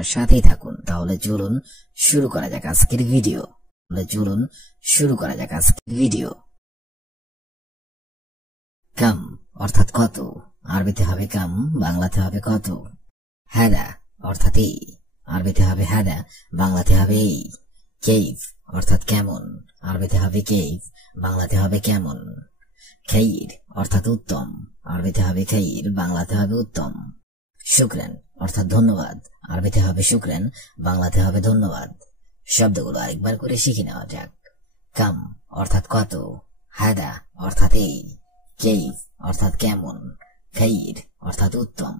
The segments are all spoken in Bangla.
আমার সাথেই থাকুন। তাহলে চলুন শুরু করা যাক আজকের ভিডিও। কাম অর্থাৎ কত, আরবিতে হবে কাম, বাংলাতে হবে কত। হাদা অর্থাৎ এই, আরবিতে হবে হাদা, বাংলাতে হবে এই। কেইফ অর্থাৎ কেমন, আরবিতে হবে কেইফ, বাংলাতে হবে কেমন। খাইর অর্থাৎ উত্তম, আরবিতে হবে খাইর, বাংলাতে হবে উত্তম। শুকরান অর্থাৎ ধন্যবাদ, আরবিতে হবে শুকরান, বাংলাতে হবে ধন্যবাদ। শব্দগুলো আরেকবার করে শিখে নেওয়া যাক। কাম অর্থাৎ কত, হাদা অর্থাৎ এই, কেইফ অর্থাৎ কেমন, খাইর অর্থাৎ উত্তম,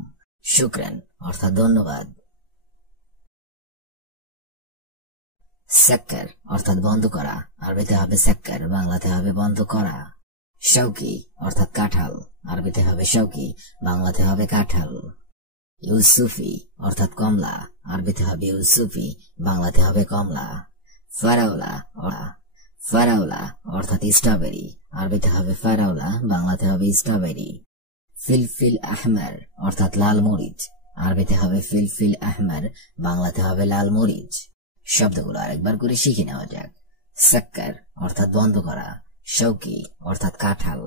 শুকরান অর্থাৎ ধন্যবাদ। সাক্কার অর্থাৎ বন্ধ করা, আরবিতে হবে সাক্কার, বাংলাতে হবে বন্ধ করা। শৌকি অর্থাৎ কাঁঠাল, আরবিতে হবে শৌকি, বাংলাতে হবে কাঁঠাল। ইউসুফি অর্থাৎ কমলা, আরবিতে হবে ইউসুফি, বাংলাতে হবে কমলা। ফারাওলা অর্থাৎ স্ট্রবেরি, আরবিতে হবে ফারাওলা, বাংলাতে হবে স্ট্রবেরি। ফিলফিল আহমার অর্থাৎ লাল মরিচ, আরবিতে হবে ফিলফিল আহমার, বাংলাতে হবে লাল মরিচ। শব্দগুলো আরেকবার করে শিখে নেওয়া যাক। সাক্কার অর্থাৎ বন্ধ করা, শৌকি অর্থাৎ কাঁঠাল,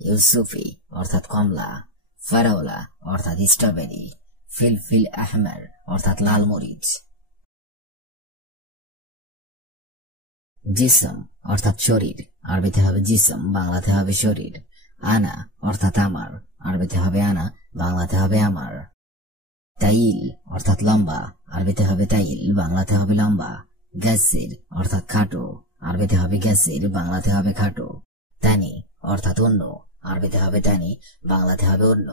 ইউসুফি অর্থাৎ কমলা, ফারাওলা অর্থাৎ স্ট্রবেরি, ফিলফিল আহমার অর্থাৎ লাল মরিচ। জিসম অর্থাৎ শরীর, আরবিতে হবে জিসম, বাংলাতে হবে শরীর। আনা অর্থাৎ আমার, আরবিতে হবে আনা, বাংলাতে হবে আমার। তাইল অর্থাৎ লম্বা, আরবিতে হবে তাইল, বাংলাতে হবে লম্বা। গাসির অর্থাৎ খাটো, আরবিতে হবে গাসির, বাংলাতে হবে খাটো। তানি অর্থাৎ অন্য, আরবিতে হবে তানি, বাংলাতে হবে অন্য।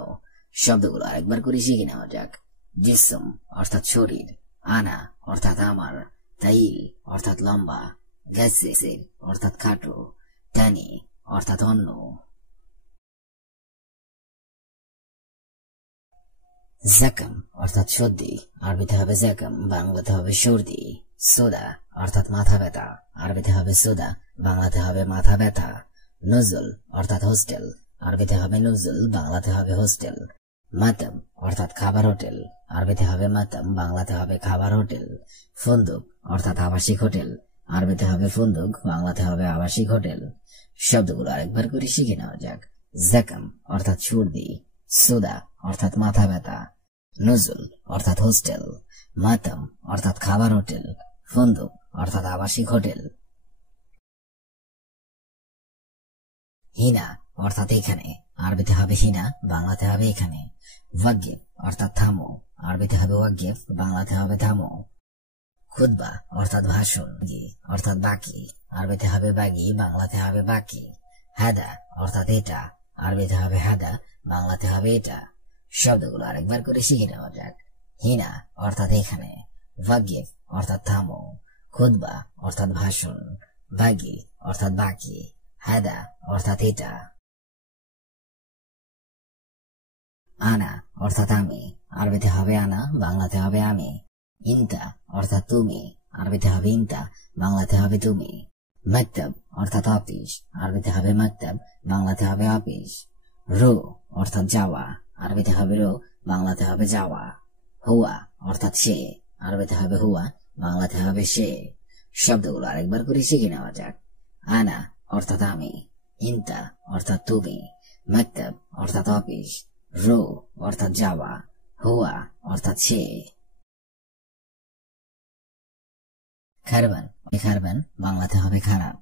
শব্দগুলো আরেকবার করে শিখে নেওয়া যাক। জিসম অর্থাৎ শরীর, আনা অর্থাৎ আমার, তাইল অর্থাৎ লম্বা, গাসির অর্থাৎ খাটো, তানি অর্থাৎ অন্য। জাকাম অর্থাৎ সর্দি, আরবিতে হবে জাকাম, বাংলাতে হবে সর্দি। সোদা অর্থাৎ মাথা ব্যথা, আরবিতে হবে সোদা, বাংলাতে হবে মাথা ব্যথা। নজল অর্থাৎ হোস্টেল, আরবিতে হবে নজল, বাংলাতে হবে হোস্টেল। মাতাম অর্থাৎ খাবার হোটেল, আরবিতে হবে মাতাম, বাংলাতে হবে খাবার হোটেল। ফন্দুক অর্থাৎ আবাসিক হোটেল, আরবিতে হবে ফন্দুক, বাংলাতে হবে আবাসিক হোটেল। শব্দগুলো আরেকবার করে শিখে নেওয়া যাক। জাকাম অর্থাৎ সর্দি, সোদা অর্থাৎ মাথা ব্যথা, নজল অর্থাৎ হোস্টেল, মাতাম অর্থাৎ খাবার হোটেল, ফন্দুক অর্থাৎ আবাসিক হোটেল। হিনা অর্থাৎ এখানে, আরবিতে হবে হিনা, বাংলাতে হবে এখানে। ওয়াগিফ অর্থাৎ থামো, আরবিতে হবে ওয়াগিফ, বাংলাতে হবে থামো। খুতবা অর্থাৎ ভাষণ, অর্থাৎ বাকি, আরবিতে হবে বাগি, বাংলাতে হবে বাকি। হাদা অর্থাৎ এটা, আরবিতে হবে হাদা, বাংলাতে হবে এটা। শব্দগুলো আরেকবার করে শিখে নেওয়া যাক। হিনা অর্থাৎ এখানে, ওয়াগিফ অর্থাৎ থামো, খুতবা অর্থাৎ ভাষণ, বাগি অর্থাৎ বাকি, হাদা অর্থাৎ এটা। আনা অর্থাৎ আমি, আরবিতে হবে আনা, বাংলাতে হবে আমি। ইনতা অর্থাৎ তুমি, আরবিতে হবে ইনতা, বাংলাতে হবে তুমি। মাকতাব অর্থাৎ অফিস, আরবিতে হবে মাকতাব, বাংলাতে হবে অফিস। রো অর্থাৎ যাওয়া, আরবিতে হবে রো, বাংলাতে হবে যাওয়া। হুয়া অর্থাৎ সে, আরবিতে হবে হুয়া, বাংলাতে হবে সে। শব্দগুলো আরেকবার করে শিখে নেওয়া যাক। আনা অর্থাৎ আমি, ইনতা অর্থাৎ তুমি, মাকতাব অর্থাৎ অফিস, রো অর্থাৎ যাওয়া, হুয়া অর্থাৎ সে। খারবান খারবান, বাংলাতে হবে খারাপ।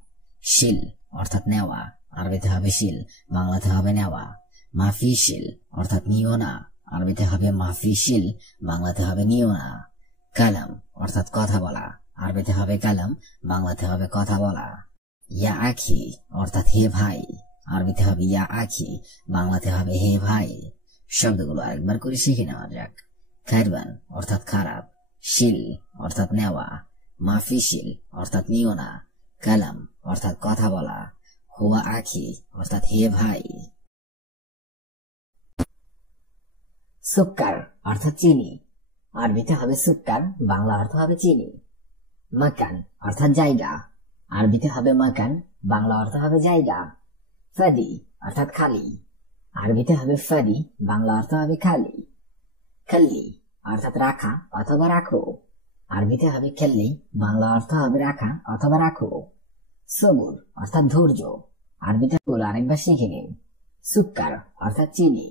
শিল অর্থাৎ নেওয়া, আরবিতে হবে শিল, বাংলাতে হবে নেওয়া। মাফি শিল অর্থাৎ নিও না, আরবিতে হবে মাফি শিল, বাংলাতে হবে নিও না। কালাম অর্থাৎ কথা বলা, আরবিতে হবে কালাম, বাংলাতে হবে কথা বলা। ইয়া আখি অর্থাৎ হে ভাই, আরবিতে হবে ইয়া আখি, বাংলাতে হবে হে ভাই। শব্দগুলো আরেকবার করে শিখে নেওয়া যাক। খারবান অর্থাৎ খারাপ, শিল অর্থাৎ নেওয়া, মাফি শিল অর্থাৎ নিও না, কালাম অর্থাৎ কথা বলা, হুয়া আখি অর্থাৎ হে ভাই। সুক্কার অর্থাৎ চিনি, আরবিতে হবে সুক্কার, বাংলা অর্থ হবে চিনি। মাকান অর্থাৎ জায়গা, আরবিতে হবে মাকান, বাংলা অর্থ হবে জায়গা। ফাদি অর্থাৎ খালি, আরবিতে হবে ফাদি, বাংলা অর্থ হবে খালি। খাল্লি অর্থাৎ রাখা অথবা রাখো, আরবিতে হবে খেললি, বাংলা অর্থ হবে রাখা অথবা রাখো। সবুর অর্থাৎ ধৈর্য, আরবিতে হলো আরেকবার শিখে নিন। সুক্কার অর্থাৎ চিনি।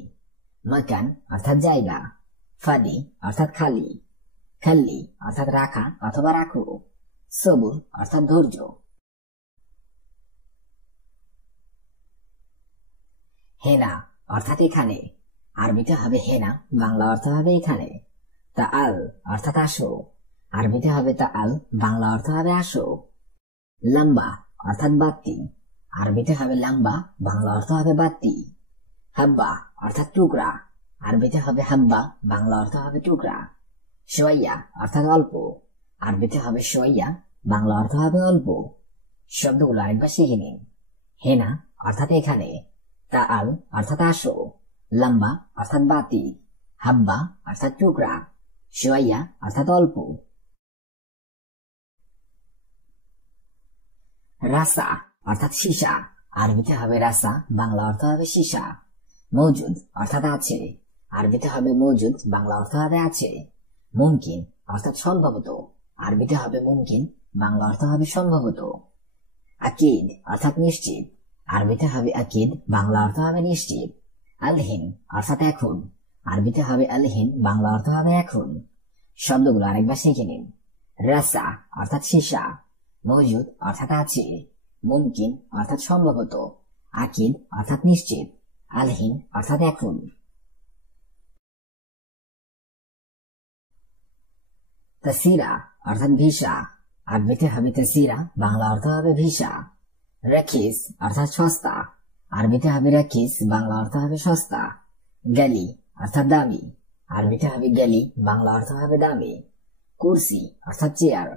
মাকান অর্থাৎ জায়গা। ফাদি অর্থাৎ খালি। খেললি অর্থাৎ রাখা অথবা রাখো। সবুর অর্থাৎ ধৈর্য। হেনা অর্থাৎ এখানে, আরবিতে হবে হেনা, বাংলা অর্থ হবে এখানে। তাআল অর্থাৎ আসো, আরবিতে হবে তাআল, বাংলা অর্থ হবে আসো। লম্বা অর্থাৎ বাতি, আরবিতে হবে লম্বা, বাংলা অর্থ হবে বাতি। হাব্বা অর্থাৎ টুকরা, আরবিতে হবে হাব্বা, বাংলা অর্থ হবে টুকরা। শোয়াইয়া অর্থাৎ অল্প, আরবিতে হবে শোয়াইয়া, বাংলা অর্থ হবে অল্প। শব্দগুলো আরেকবার শিখে নিন। হেনা অর্থাৎ এখানে, তাআল অর্থাৎ আসো, লম্বা অর্থাৎ বাতি, হাব্বা অর্থাৎ টুকরা, শোয়াইয়া অর্থাৎ অল্প। রাসা অর্থাৎ সীসা, আরবিতে হবে রাসা, বাংলা অর্থ হবে সীসা। মৌজুদ অর্থাৎ আছে, আরবিতে হবে মৌজুদ, বাংলা অর্থ হবে আছে। মুমকিন অর্থাৎ সম্ভবত, আরবিতে হবে মুমকিন, বাংলা অর্থ হবে সম্ভবত। আকিদ অর্থাৎ নিশ্চিত, আরবিতে হবে আকিদ, বাংলা অর্থ হবে নিশ্চিত। আলহিন অর্থাৎ এখন, আরবিতে হবে আলহিন, বাংলা অর্থ হবে এখন। শব্দগুলো আরেকবার শিখে নিন। রাসা অর্থাৎ সীসা, মৌজুদ অর্থাৎ আছে, মুমকিন অর্থাৎ সম্ভবত, আকিদ অর্থাৎ নিশ্চিত, আলহিন অর্থাৎ এখন। তাসিরা অর্থাৎ ভিসা, আরবিতে হবে তাসিরা, বাংলা অর্থ হবে ভিসা। রাখিস অর্থাৎ সস্তা, আরবিতে হবে রাখিস, বাংলা অর্থ হবে সস্তা। গালি অর্থাৎ দামি, আরবিতে হবে গালি, বাংলা অর্থ হবে দামি। কুরসি অর্থাৎ চেয়ার,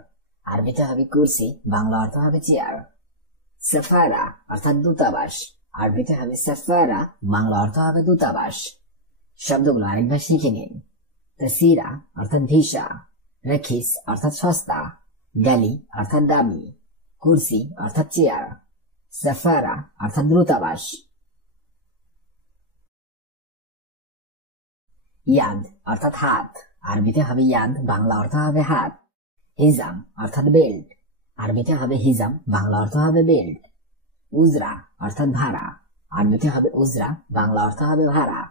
আরবিতে হবে কুরসি, বাংলা অর্থ হবে চেয়ার। সাফারা অর্থাৎ দূতাবাস, আরবিতে হবে সাফারা, বাংলা অর্থ হবে দূতাবাস। শব্দগুলো আরেকবার শিখে নিন। তাসিরা অর্থাৎ ভিসা, রাখিস অর্থাৎ সস্তা, গালি অর্থাৎ দামি, কুরসি অর্থাৎ চেয়ার, সাফারা অর্থাৎ দূতাবাস। ইয়াদ অর্থাৎ হাত, আরবিতে হবে ইয়াদ, বাংলা অর্থ হবে হাত। হিজাম অর্থাৎ বেল্ট, আরবিতে হবে হিজাম, বাংলা অর্থ হবে বেল্ট। উজরা অর্থাৎ ভাড়া, আরবিতে হবে উজরা, বাংলা অর্থ হবে ভাড়া।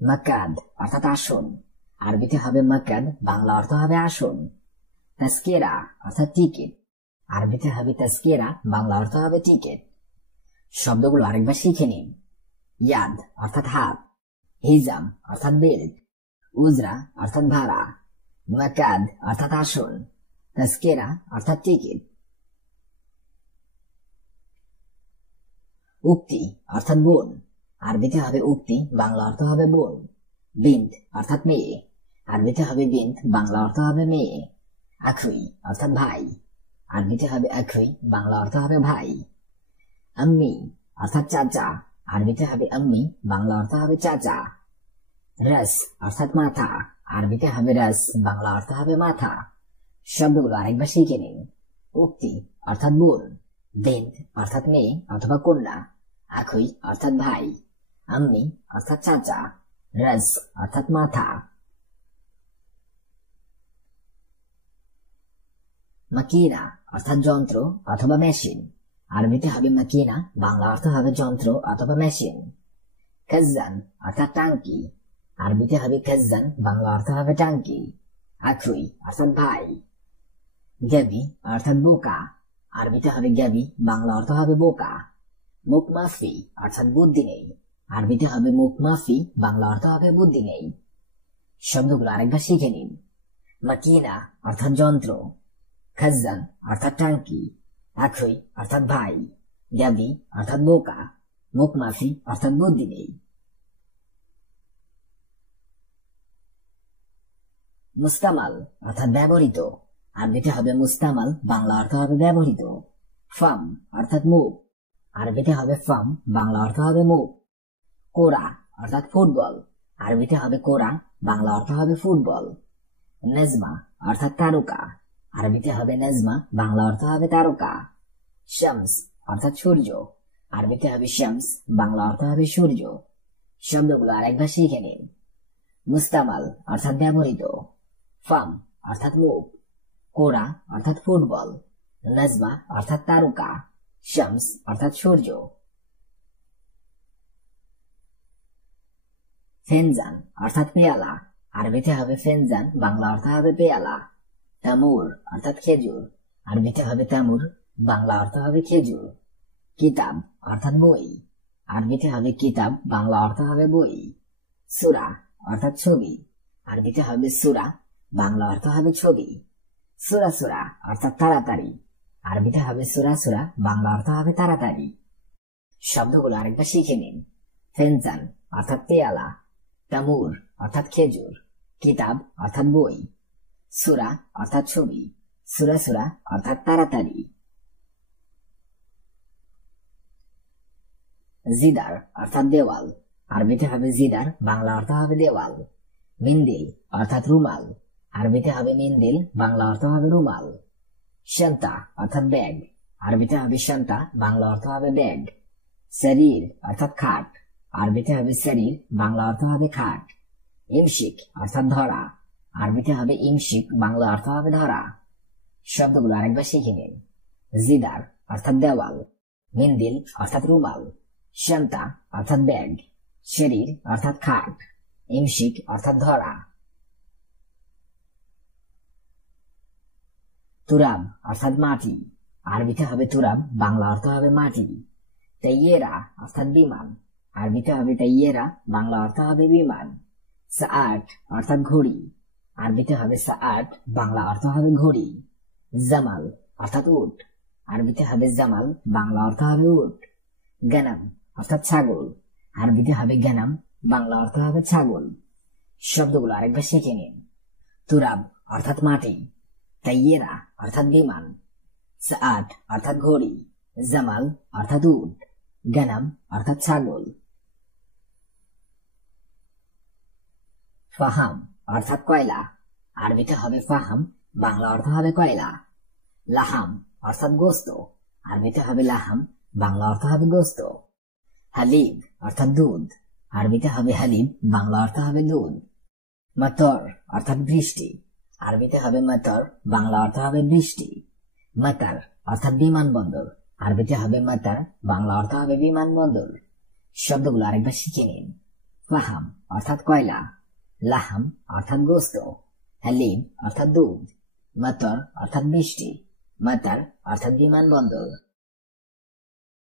মাকাদ অর্থাৎ আসন, আরবিতে হবে মাকাদ, বাংলা অর্থ হবে আসন। তাস্কেরা অর্থাৎ টিকিট, আরবিতে হবে তাস্কেরা, বাংলা অর্থ হবে টিকিট। শব্দগুলো আরেকবার শিখে নিন। ইয়াদ অর্থাৎ হাত, হিজাম অর্থাৎ বেল্ট, উজরা অর্থাৎ ভাড়া, মাকাদ অর্থাৎ আসন, তাস্কেরা অর্থাৎ টিকিট। উক্তি অর্থাৎ বোন, আরবিতে হবে উক্তি, বাংলা অর্থ হবে বোন। বিন্ত অর্থাৎ মেয়ে, আরবিতে হবে বিন্ত, বাংলা অর্থ হবে মেয়ে। আখুই অর্থাৎ ভাই, আরবিতে হবে আখুই, বাংলা অর্থ হবে ভাই। আম্মি অর্থাৎ চাচা, আরবিতে হবে আম্মি, বাংলা অর্থ হবে চাচা। রাস অর্থাৎ মাথা, আরবিতে হবে রাস, বাংলা অর্থ হবে মাথা। শব্দগুলো আরেকবার শিখে নিন। উক্তি অর্থাৎ বোন, বিন্ত অর্থাৎ মেয়ে অথবা কন্যা, আখুই অর্থাৎ ভাই, আম্মি অর্থাৎ চাচা, রাস অর্থাৎ মাথা। মাকিনা অর্থাৎ যন্ত্র অথবা মেশিন, আরবিতে হবে মাকিনা, বাংলা অর্থ হবে যন্ত্র অথবা মেশিন। খাজ্জান অর্থাৎ টাঙ্কি, আরবিতে হবে খাজ্জান, বাংলা অর্থ হবে টাঙ্কি। আখুই অর্থাৎ ভাই। গাবি অর্থাৎ বোকা, আরবিতে হবে গাবি, বাংলা অর্থ হবে বোকা। মুখ মাফি অর্থাৎ বুদ্ধি নেই, আরবিতে হবে মুখ মাফি, বাংলা অর্থ হবে বুদ্ধি নেই। শব্দগুলো আরেকবার শিখে নিন। মাকিনা অর্থাৎ যন্ত্র, খাজ্জান অর্থাৎ টাঙ্কি, আখুই অর্থাৎ ভাই, গাবি অর্থাৎ বোকা, মুখ মাফি অর্থাৎ বুদ্ধি নেই। মুস্তামাল অর্থাৎ ব্যবহৃত, আরবিতে হবে মুস্তামাল, বাংলা অর্থ হবে ব্যবহৃত। ফাম অর্থাৎ মুখ, আরবিতে হবে ফাম, বাংলা অর্থ হবে মুখ। কোরা অর্থাৎ ফুটবল, আরবিতে হবে কোরা, বাংলা অর্থ হবে ফুটবল। নেজমা অর্থাৎ তারকা, আরবিতে হবে নেজমা, বাংলা অর্থ হবে তারকা। শামস অর্থাৎ সূর্য, আরবিতে হবে শামস, বাংলা অর্থ হবে সূর্য। শব্দগুলো আরেকবার শিখে নিন। মুস্তামাল অর্থাৎ ব্যবহৃত, ফাম অর্থাৎ মুখ, কোরা অর্থাৎ ফুটবল, নাজমা অর্থাৎ তারকা, শামস অর্থাৎ সূর্য। ফেনজান অর্থাৎ পেয়ালা, আরবিতে হবে ফেনজান, বাংলা অর্থ হবে পেয়ালা। তামুর অর্থাৎ খেজুর, আরবিতে হবে তামুর, বাংলা অর্থ হবে খেজুর। কিতাব অর্থাৎ বই, আরবিতে হবে কিতাব, বাংলা অর্থ হবে বই। সূরা অর্থাৎ ছবি, আরবিতে হবে সূরা, বাংলা অর্থ হবে ছবি। সূরা সূরা অর্থাৎ তাড়াতাড়ি, আরবিতে হবে সূরা সূরা, বাংলা অর্থ হবে তাড়াতাড়ি। শব্দগুলো আরেকবার শিখে নিন। ফেনজান অর্থাৎ পেয়ালা, তামুর অর্থাৎ খেজুর, কিতাব অর্থাৎ বই, সূরা অর্থাৎ ছবি, সূরা সূরা অর্থাৎ তাড়াতাড়ি। জিদার অর্থাৎ দেওয়াল, আরবিতে হবে জিদার, বাংলা অর্থ হবে দেওয়াল। মিন্দিল অর্থাৎ রুমাল, আরবিতে হবে মিন্দিল, বাংলা অর্থ হবে রুমাল। শান্তা অর্থাৎ ব্যাগ, আরবিতে হবে শান্তা, বাংলা অর্থ হবে ব্যাগ। শরীর অর্থাৎ খাট, আরবিতে হবে শরীর, বাংলা অর্থ হবে খাট। ইমশিক অর্থাৎ ধরা, আরবিতে হবে ইমশিক, বাংলা অর্থ হবে ধরা। শব্দগুলো আরেকবার শিখে নিন। জিদার অর্থাৎ দেওয়াল, মিন্দিল অর্থাৎ রুমাল, শান্তা অর্থাৎ ব্যাগ, শরীর অর্থাৎ খাট, ইমশিক অর্থাৎ ধরা। তুরাব অর্থাৎ মাটি, আরবিতে হবে তুরাব, বাংলা অর্থ হবে মাটি। তাইয়েরা অর্থাৎ বিমান, আরবিতে হবে তাইয়েরা, বাংলা অর্থ হবে বিমান। সাআট অর্থাৎ ঘড়ি, আরবিতে হবে সাআট, বাংলা অর্থ হবে ঘড়ি। জামাল অর্থাৎ উট, আরবিতে হবে জামাল, বাংলা অর্থ হবে উট। গানাম অর্থাৎ ছাগল, আরবিতে হবে গানাম, বাংলা অর্থ হবে ছাগল। শব্দগুলো আরেকবার শিখে নিন। তুরাব অর্থাৎ মাটি, তাইয়েরা অর্থাৎ বিমান, সাআট অর্থাৎ ঘড়ি, জামাল অর্থাৎ উট, গানাম অর্থাৎ ছাগল। ফাহাম অর্থাৎ কয়লা, আরবিতে হবে ফাহাম, বাংলা অর্থ হবে কয়লা। লাহাম অর্থাৎ গোস্ত, আরবিতে হবে লাহাম, বাংলা অর্থ হবে গোস্ত। হালিব অর্থাৎ দুধ, আরবিতে হবে হালিব, বাংলা অর্থ হবে দুধ। মাতর অর্থাৎ বৃষ্টি, আরবিতে হবে মাতর, বাংলা অর্থ হবে বৃষ্টি। মাতার অর্থাৎ বিমানবন্দর, আরবিতে হবে মাতার, বাংলা অর্থ হবে বিমানবন্দর। শব্দগুলো আরেকবার শিখে নিন। ফাহাম অর্থাৎ কয়লা, লাহাম অর্থাৎ গোস্ত, হালিব অর্থাৎ দুধ, মাতর অর্থাৎ বৃষ্টি, মাতার অর্থাৎ বিমানবন্দর।